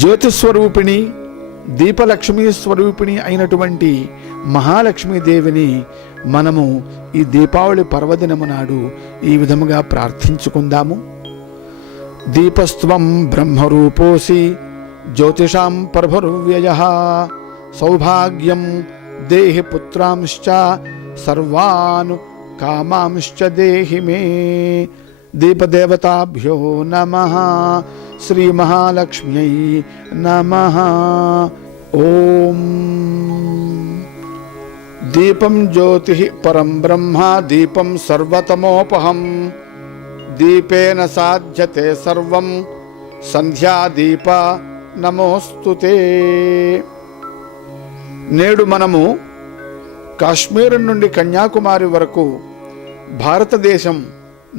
జ్యోతిస్వరూపిణి దీపలక్ష్మీ స్వరూపిణి అయినటువంటి మహాలక్ష్మీదేవిని మనము ఈ దీపావళి పర్వదినము నాడు ఈ విధముగా ప్రార్థించుకుందాము. దీపస్త్వం బ్రహ్మరూపోసి జ్యోతిషాం ప్రభరువ్యయః సౌభాగ్యం దేహి పుత్రాంశ్చ సర్వాన్ కామాంశ్చ దేహి మే. దీపదేవతాభ్యో నమః. శ్రీ మహాలక్ష్మ్యై నమః. ఓం దీపం జ్యోతి పరం బ్రహ్మ దీపం సర్వతమోపహం దీపేన సాధ్యతే సర్వం సంధ్యాదీప నమోస్తుతే. నేడు మనము కాశ్మీర్ నుండి కన్యాకుమారి వరకు భారతదేశం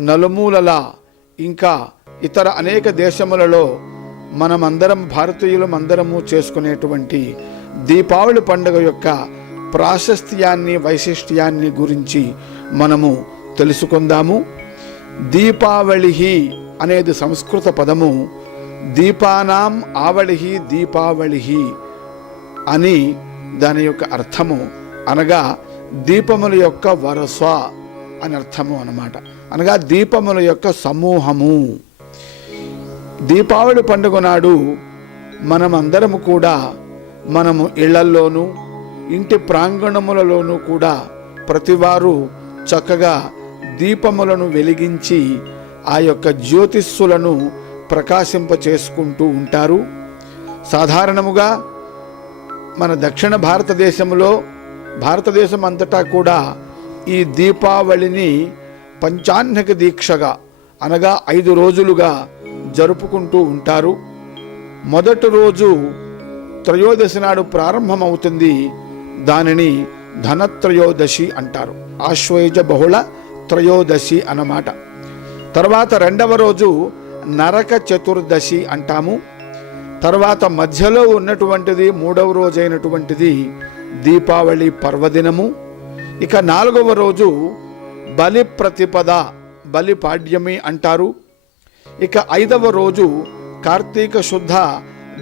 నలుమూలలా ఇంకా ఇతర అనేక దేశములలో మనమందరం భారతీయులమందరము చేసుకునేటువంటి దీపావళి పండుగ యొక్క ప్రాశస్త్యాన్ని వైశిష్ట్యాన్ని గురించి మనము తెలుసుకుందాము. దీపావళి అనేది సంస్కృత పదము. దీపానాం ఆవళి దీపావళి అని దాని యొక్క అర్థము, అనగా దీపముల యొక్క వరస అని అర్థము అన్నమాట. అనగా దీపముల యొక్క సమూహము. దీపావళి పండుగ నాడు మనమందరము కూడా మనము ఇళ్లల్లోనూ ఇంటి ప్రాంగణములలోనూ కూడా ప్రతివారు చక్కగా దీపములను వెలిగించి ఆ యొక్క జ్యోతిస్సులను ప్రకాశింప చేసుకుంటూ ఉంటారు. సాధారణముగా మన దక్షిణ భారతదేశం అంతటా కూడా ఈ దీపావళిని పంచాహ్నిక దీక్షగా అనగా 5 రోజులుగా జరుపుకుంటూ ఉంటారు. మొదటి రోజు త్రయోదశి నాడు ప్రారంభమవుతుంది. దానిని ధనత్రయోదశి అంటారు. ఆశ్వయుజ బహుళ త్రయోదశి అన్నమాట. తర్వాత రెండవ రోజు నరక చతుర్దశి అంటాము. తర్వాత మధ్యలో ఉన్నటువంటిది మూడవ రోజైనటువంటిది దీపావళి పర్వదినము. ఇక 4వ రోజు బలి ప్రతిపద బలిపాడ్యమి అంటారు. ఇక 5వ రోజు కార్తీక శుద్ధ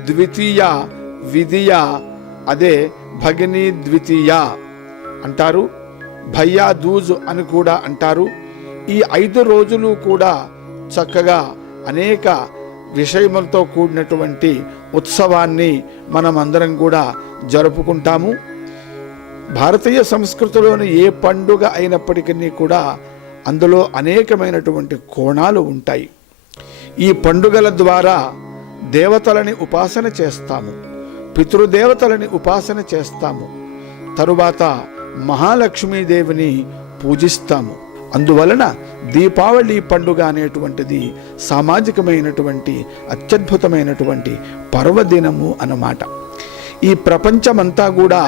ద్వితీయ విధియ, అదే భగిని ద్వితీయ అంటారు. భయ్యా దూజ్ అని కూడా అంటారు. ఈ 5 రోజులు కూడా చక్కగా అనేక విషయములతో కూడినటువంటి ఉత్సవాన్ని మనం అందరం కూడా జరుపుకుంటాము. భారతీయ సంస్కృతిలోని ఏ పండుగ అయినప్పటికీ కూడా అందులో అనేకమైనటువంటి కోణాలు ఉంటాయి. ఈ పండుగల ద్వారా దేవతలని ఉపాసన చేస్తాము, పితృదేవతలని ఉపాసన చేస్తాము, తరువాత మహాలక్ష్మీదేవిని పూజిస్తాము. అందువలన దీపావళి పండుగ అనేటువంటిది సామాజికమైనటువంటి అత్యద్భుతమైనటువంటి పర్వదినము అన్నమాట. ఈ ప్రపంచమంతా కూడా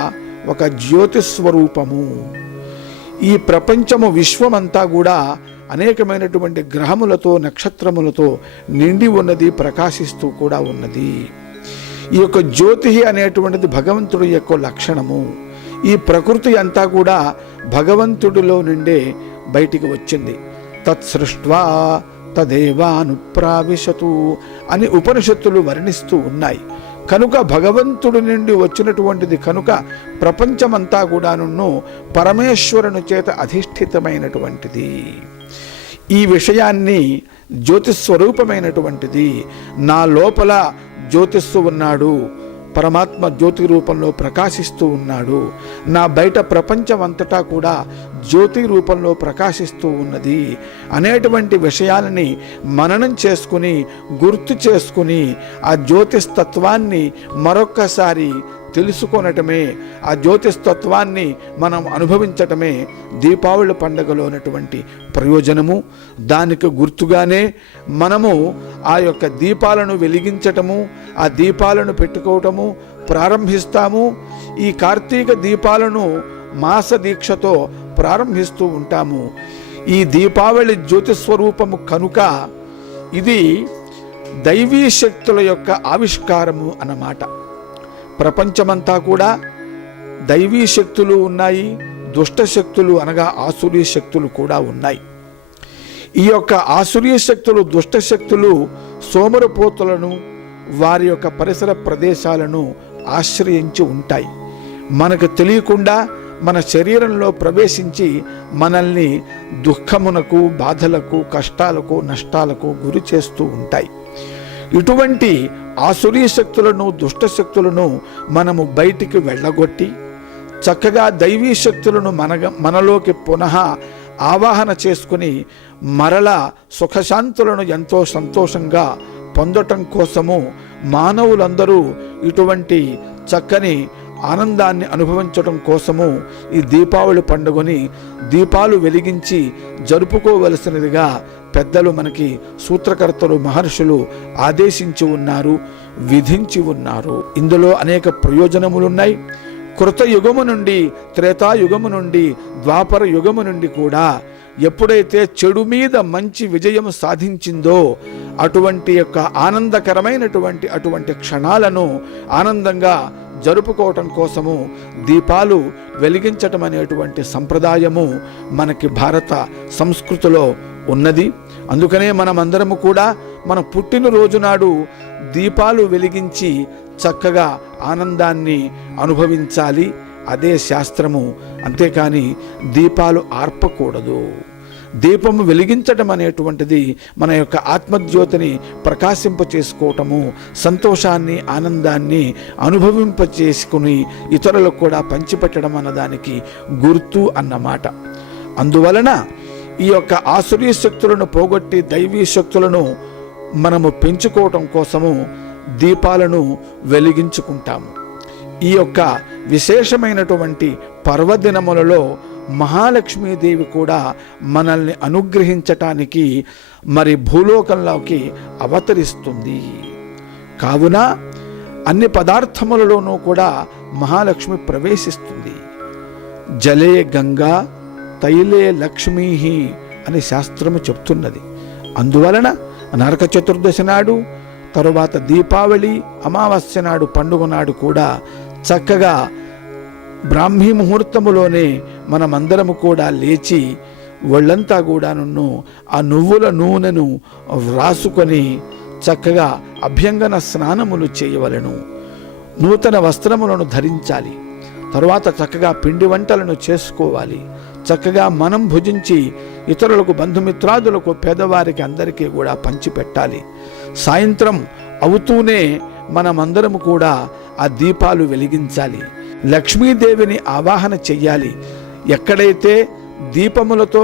ఒక జ్యోతిస్వరూపము. ఈ ప్రపంచము విశ్వమంతా కూడా అనేకమైనటువంటి గ్రహములతో నక్షత్రములతో నిండి ఉన్నది, ప్రకాశిస్తూ కూడా ఉన్నది. ఈ యొక్క జ్యోతి అనేటువంటిది భగవంతుడి యొక్క లక్షణము. ఈ ప్రకృతి అంతా కూడా భగవంతుడిలో నుండే బయటికి వచ్చింది. తత్సృష్ట్వా తదేవానుప్రావిశతు అని ఉపనిషత్తులు వర్ణిస్తూ ఉన్నాయి. కనుక భగవంతుడి నుండి వచ్చినటువంటిది కనుక ప్రపంచమంతా కూడాను పరమేశ్వరుని చేత అధిష్ఠితమైనటువంటిది. ఈ విషయాన్ని జ్యోతిస్వరూపమైనటువంటిది, నా లోపల జ్యోతిస్సు ఉన్నాడు, పరమాత్మ జ్యోతి రూపంలో ప్రకాశిస్తూ ఉన్నాడు, నా బయట ప్రపంచం అంతటా కూడా జ్యోతి రూపంలో ప్రకాశిస్తూ ఉన్నది అనేటువంటి విషయాలని మననం చేసుకుని గుర్తు చేసుకుని ఆ జ్యోతిస్తత్వాన్ని మరొక్కసారి తెలుసుకొనటమే, ఆ జ్యోతిస్తత్వాన్ని మనం అనుభవించటమే దీపావళి పండుగలో ఉన్నటువంటి ప్రయోజనము. దానికి గుర్తుగానే మనము ఆ యొక్క దీపాలను వెలిగించటము, ఆ దీపాలను పెట్టుకోవటము ప్రారంభిస్తాము. ఈ కార్తీక దీపాలను మాస దీక్షతో ప్రారంభిస్తూ ఉంటాము. ఈ దీపావళి జ్యోతిస్వరూపము కనుక ఇది దైవీ శక్తుల యొక్క ఆవిష్కారము అన్నమాట. ప్రపంచమంతా కూడా దైవీ శక్తులు ఉన్నాయి, దుష్ట శక్తులు అనగా ఆసురీ శక్తులు కూడా ఉన్నాయి. ఈ యొక్క ఆసురీ శక్తులు, దుష్ట శక్తులు సోమరపోతులను వారి యొక్క పరిసర ప్రదేశాలను ఆశ్రయించి ఉంటాయి. మనకు తెలియకుండా మన శరీరంలో ప్రవేశించి మనల్ని దుఃఖమునకు, బాధలకు, కష్టాలకు, నష్టాలకు గురి చేస్తూ ఉంటాయి. ఇటువంటి ఆసురీ శక్తులను, దుష్ట శక్తులను మనము బయటికి వెళ్ళగొట్టి చక్కగా దైవీ శక్తులను మనలోకి పునః ఆవాహన చేసుకుని మరలా సుఖశాంతులను ఎంతో సంతోషంగా పొందటం కోసము మానవులందరూ ఇటువంటి చక్కని ఆనందాన్ని అనుభవించడం కోసము ఈ దీపావళి పండుగని దీపాలు వెలిగించి జరుపుకోవలసినదిగా పెద్దలు మనకి సూత్రకర్తలు, మహర్షులు ఆదేశించి ఉన్నారు, విధించి ఉన్నారు. ఇందులో అనేక ప్రయోజనములున్నాయి. కృతయుగము నుండి, త్రేతాయుగము నుండి, ద్వాపర యుగము నుండి కూడా ఎప్పుడైతే చెడు మీద మంచి విజయం సాధించిందో అటువంటి యొక్క ఆనందకరమైనటువంటి అటువంటి క్షణాలను ఆనందంగా జరుపుకోవటం కోసము దీపాలు వెలిగించటం అనేటువంటి సంప్రదాయము మనకి భారత సంస్కృతిలో ఉన్నది. అందుకనే మనమందరము కూడా మన పుట్టినరోజు నాడు దీపాలు వెలిగించి చక్కగా ఆనందాన్ని అనుభవించాలి. అదే శాస్త్రము. అంతేకాని దీపాలు ఆర్పకూడదు. దీపము వెలిగించటం అనేటువంటిది మన యొక్క ఆత్మజ్యోతిని ప్రకాశింప చేసుకోవటము, సంతోషాన్ని, ఆనందాన్ని అనుభవింపచేసుకుని ఇతరులకు కూడా పంచిపెట్టడం అన్నదానికి గుర్తు అన్నమాట. అందువలన ఈ యొక్క ఆసురీ శక్తులను పోగొట్టి దైవీ శక్తులను మనము పెంచుకోవటం కోసము దీపాలను వెలిగించుకుంటాము. ఈ యొక్క విశేషమైనటువంటి పర్వదినములలో మహాలక్ష్మీదేవి కూడా మనల్ని అనుగ్రహించటానికి మరి భూలోకంలోకి అవతరిస్తుంది. కావున అన్ని పదార్థములలోనూ కూడా మహాలక్ష్మి ప్రవేశిస్తుంది. జలే గంగా తైలే లక్ష్మీ అని శాస్త్రము చెప్తున్నది. అందువలన నరక చతుర్దశి నాడు, తరువాత దీపావళి అమావాస్య నాడు, పండుగ నాడు కూడా చక్కగా బ్రాహ్మీ ముహూర్తములోనే మనమందరము కూడా లేచి ఒళ్ళంతా కూడాను ఆ నువ్వుల నూనెను రాసుకొని చక్కగా అభ్యంగన స్నానములు చేయవలెను. నూతన వస్త్రములను ధరించాలి. తరువాత చక్కగా పిండి వంటలను చేసుకోవాలి. చక్కగా మనం భుజించి ఇతరులకు, బంధుమిత్రాదులకు, పేదవారికి అందరికీ కూడా పంచిపెట్టాలి. సాయంత్రం అవుతూనే మనమందరము కూడా ఆ దీపాలు వెలిగించాలి. లక్ష్మీదేవిని ఆవాహన చెయ్యాలి. ఎక్కడైతే దీపములతో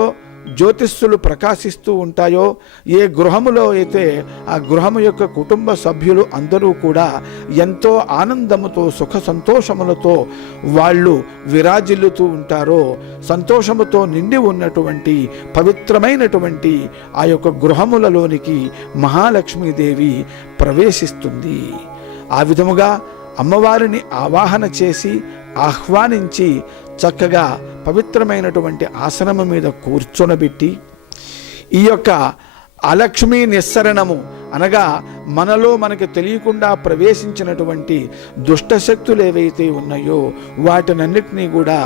జ్యోతిస్సులు ప్రకాశిస్తూ ఉంటాయో, ఏ గృహములో అయితే ఆ గృహము యొక్క కుటుంబ సభ్యులు అందరూ కూడా ఎంతో ఆనందముతో, సుఖ సంతోషములతో వాళ్ళు విరాజిల్లుతూ ఉంటారో, సంతోషముతో నిండి ఉన్నటువంటి పవిత్రమైనటువంటి ఆ యొక్క గృహములలోనికి మహాలక్ష్మీదేవి ప్రవేశిస్తుంది. ఆ విధముగా అమ్మవారిని ఆవాహన చేసి ఆహ్వానించి చక్కగా పవిత్రమైనటువంటి ఆసనము మీద కూర్చొనబెట్టి ఈ యొక్క అలక్ష్మీ నిస్సరణము అనగా మనలో మనకి తెలియకుండా ప్రవేశించినటువంటి దుష్టశక్తులు ఏవైతే ఉన్నాయో వాటినన్నిటినీ కూడా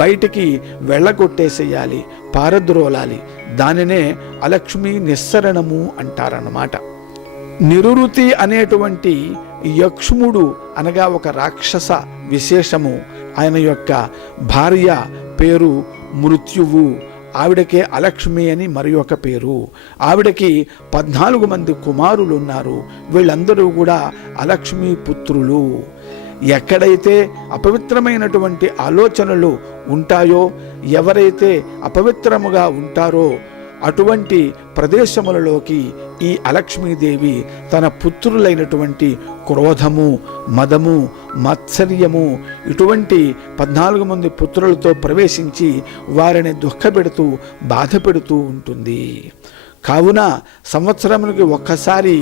బయటికి వెళ్ళగొట్టేసేయాలి, పారద్రోలాలి. దానినే అలక్ష్మీ నిస్సరణము అంటారన్నమాట. నిరురుతి అనేటువంటి యక్ష్ముడు అనగా ఒక రాక్షస విశేషము. ఆయన యొక్క భార్య పేరు మృత్యువు. ఆవిడకే అలక్ష్మి అని మరి ఒక పేరు. ఆవిడకి 14 మంది కుమారులు ఉన్నారు. వీళ్ళందరూ కూడా అలక్ష్మీ పుత్రులు. ఎక్కడైతే అపవిత్రమైనటువంటి ఆలోచనలు ఉంటాయో, ఎవరైతే అపవిత్రముగా ఉంటారో అటువంటి ప్రదేశములలోకి ఈ అలక్ష్మీదేవి తన పుత్రులైనటువంటి క్రోధము, మదము, మత్సర్యము ఇటువంటి 14 మంది పుత్రులతో ప్రవేశించి వారిని దుఃఖపెడుతూ, బాధ పెడుతూ ఉంటుంది. కావున సంవత్సరమునికి ఒక్కసారి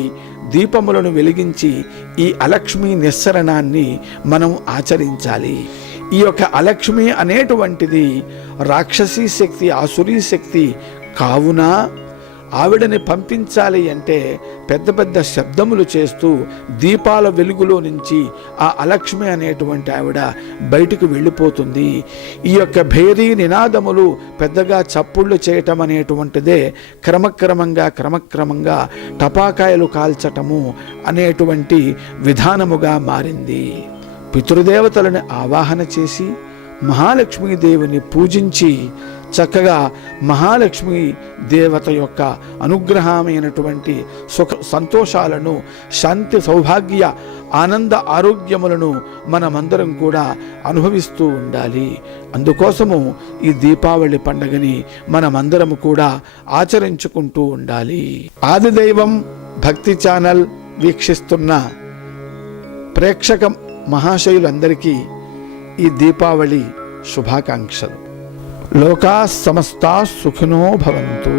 దీపములను వెలిగించి ఈ అలక్ష్మీ నిస్సరణాన్ని మనం ఆచరించాలి. ఈ యొక్క అలక్ష్మి అనేటువంటిది రాక్షసీ శక్తి, ఆసురీ శక్తి. కావున ఆవిడని పంపించాలి అంటే పెద్ద పెద్ద శబ్దములు చేస్తూ దీపాల వెలుగులో నుంచి ఆ అలక్ష్మి అనేటువంటి ఆవిడ బయటికి వెళ్ళిపోతుంది. ఈ యొక్క భేరీ నినాదములు పెద్దగా చప్పుళ్ళు చేయటం అనేటువంటిదే క్రమక్రమంగా టపాకాయలు కాల్చటము అనేటువంటి విధానముగా మారింది. పితృదేవతలను ఆవాహన చేసి మహాలక్ష్మీదేవిని పూజించి చక్కగా మహాలక్ష్మీ దేవత యొక్క అనుగ్రహమైనటువంటి సుఖ సంతోషాలను, శాంతి సౌభాగ్య ఆనంద ఆరోగ్యములను మనమందరం కూడా అనుభవిస్తూ ఉండాలి. అందుకోసము ఈ దీపావళి పండుగని మనమందరము కూడా ఆచరించుకుంటూ ఉండాలి. ఆదిదైవం భక్తి ఛానల్ వీక్షిస్తున్న ప్రేక్షక మహాశయులందరికీ ఈ దీపావళి శుభాకాంక్షలు. లోకా సమస్తా సుఖినో భవంతు.